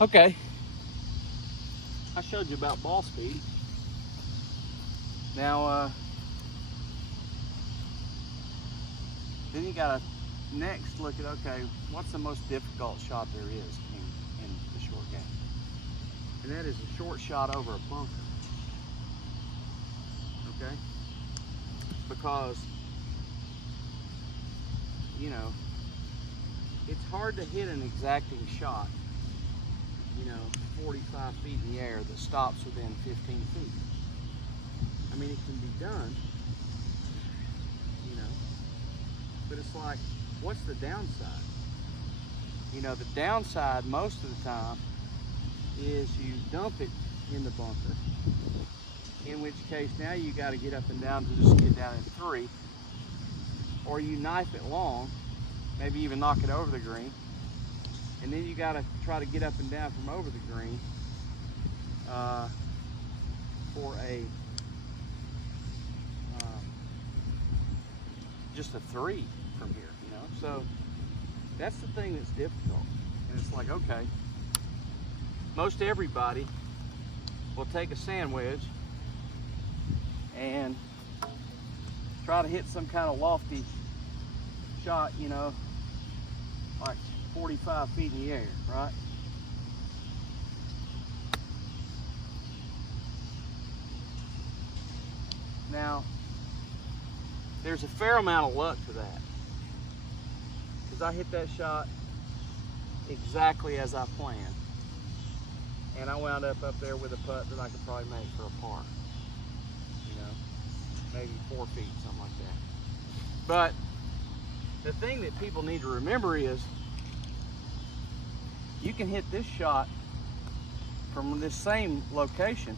Okay, I showed you about ball speed. Now, then you gotta next look at, okay, what's the most difficult shot there is in the short game? And that is a short shot over a bunker, okay? Because, you know, it's hard to hit an exacting shot, 45 feet in the air that stops within 15 feet. I mean, it can be done, but it's like, what's the downside? The downside most of the time is you dump it in the bunker, in which case now you got to get up and down to just get down in 3, or you knife it long, maybe even knock it over the green, and then you got to try to get up and down from over the green for just a 3 from here, So that's the thing that's difficult. And it's like, okay, most everybody will take a sand wedge and try to hit some kind of lofty shot, like 45 feet in the air, right? Now, there's a fair amount of luck to that, because I hit that shot exactly as I planned, and I wound up there with a putt that I could probably make for a par, maybe 4 feet, something like that. But the thing that people need to remember is you can hit this shot from this same location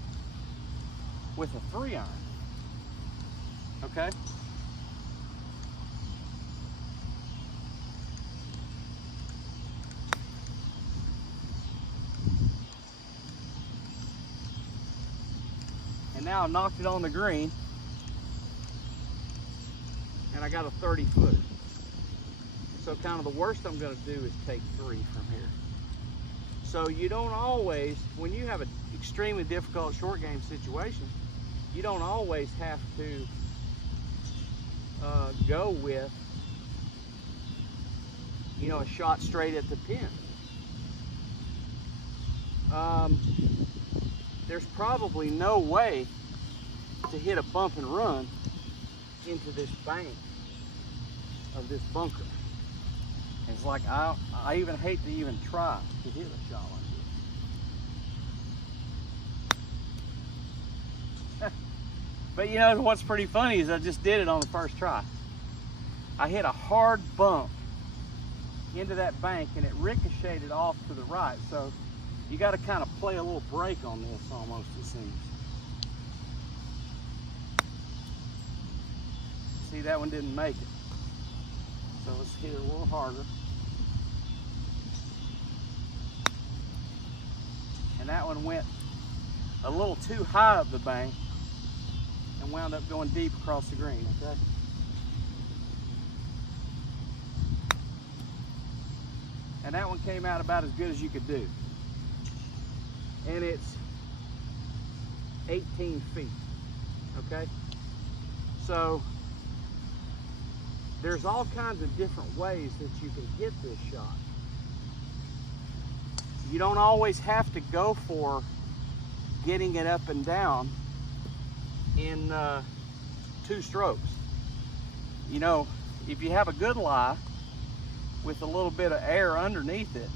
with a 3-iron, okay? And now I knocked it on the green, and I got a 30-footer. So kind of the worst I'm going to do is take 3 from here. So you don't always, when you have an extremely difficult short game situation, you don't always have to go with, a shot straight at the pin. There's probably no way to hit a bump and run into this bank of this bunker. It's like, I even hate to even try to hit a shot like this. But what's pretty funny is I just did it on the first try. I hit a hard bump into that bank and it ricocheted off to the right. So you got to kind of play a little break on this almost, it seems. See, that one didn't make it. So let's hit it a little harder. And that one went a little too high up the bank and wound up going deep across the green, okay? And that one came out about as good as you could do. And it's 18 feet, okay? So there's all kinds of different ways that you can hit this shot. You don't always have to go for getting it up and down in 2 strokes. If you have a good lie with a little bit of air underneath it,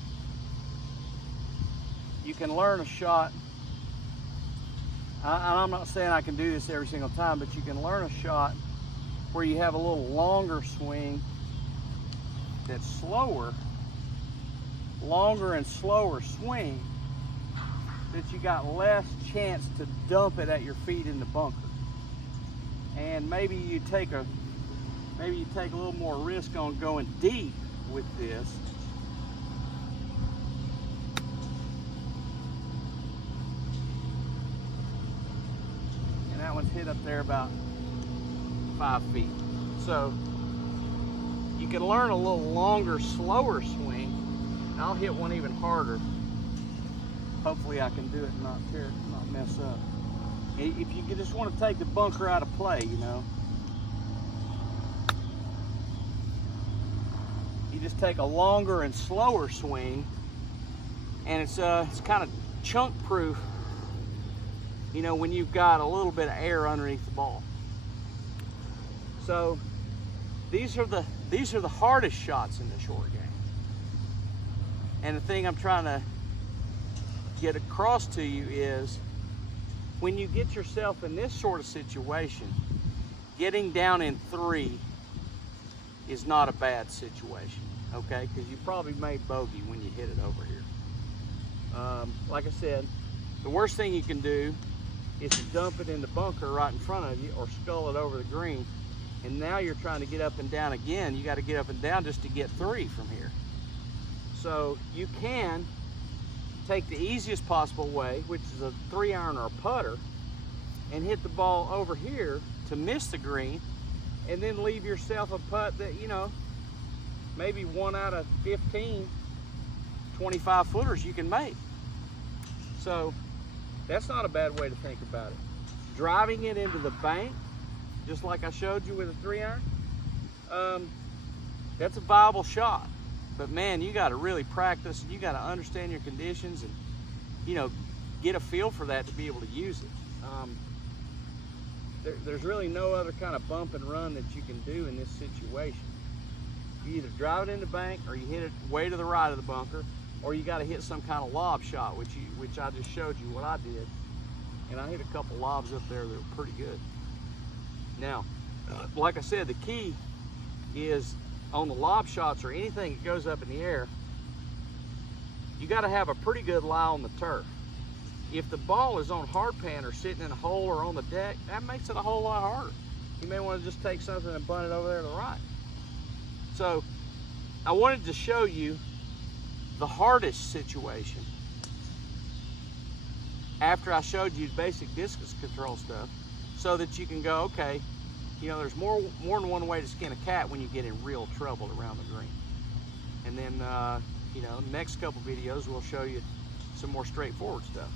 you can learn a shot. I'm not saying I can do this every single time, but you can learn a shot where you have a little longer swing that's longer and slower swing, that you got less chance to dump it at your feet in the bunker. And maybe you take a little more risk on going deep with this. And that one's hit up there about 5 feet. So you can learn a little longer, slower swing. And I'll hit one even harder hopefully I can do it and not mess up. If you just want to take the bunker out of play, you know, you just take a longer and slower swing, and it's kind of chunk proof, you know, when you've got a little bit of air underneath the ball. So these are the hardest shots in the short game. And the thing I'm trying to get across to you is, when you get yourself in this sort of situation, getting down in 3 is not a bad situation, okay? Because you probably made bogey when you hit it over here. Like I said, the worst thing you can do is to dump it in the bunker right in front of you, or scull it over the green, and now you're trying to get up and down again. You got to get up and down just to get 3 from here. So you can take the easiest possible way, which is a 3-iron or a putter, and hit the ball over here to miss the green, and then leave yourself a putt that, you know, maybe 1 out of 15 25 footers you can make. So that's not a bad way to think about it. Driving it into the bank, just like I showed you with a 3-iron, that's a viable shot. But man, you got to really practice. You got to understand your conditions and, you know, get a feel for that to be able to use it. There's really no other kind of bump and run that you can do in this situation. You either drive it in the bank, or you hit it way to the right of the bunker, or you got to hit some kind of lob shot, which I just showed you what I did. And I hit a couple lobs up there that were pretty good. Now, like I said, the key is on the lob shots or anything that goes up in the air, you got to have a pretty good lie on the turf. If the ball is on hard pan or sitting in a hole or on the deck, that makes it a whole lot harder. You may want to just take something and bunt it over there to the right. So I wanted to show you the hardest situation after I showed you basic distance control stuff, so that you can go, okay, you know, there's more than one way to skin a cat when you get in real trouble around the green. And then, you know, next couple videos we'll show you some more straightforward stuff.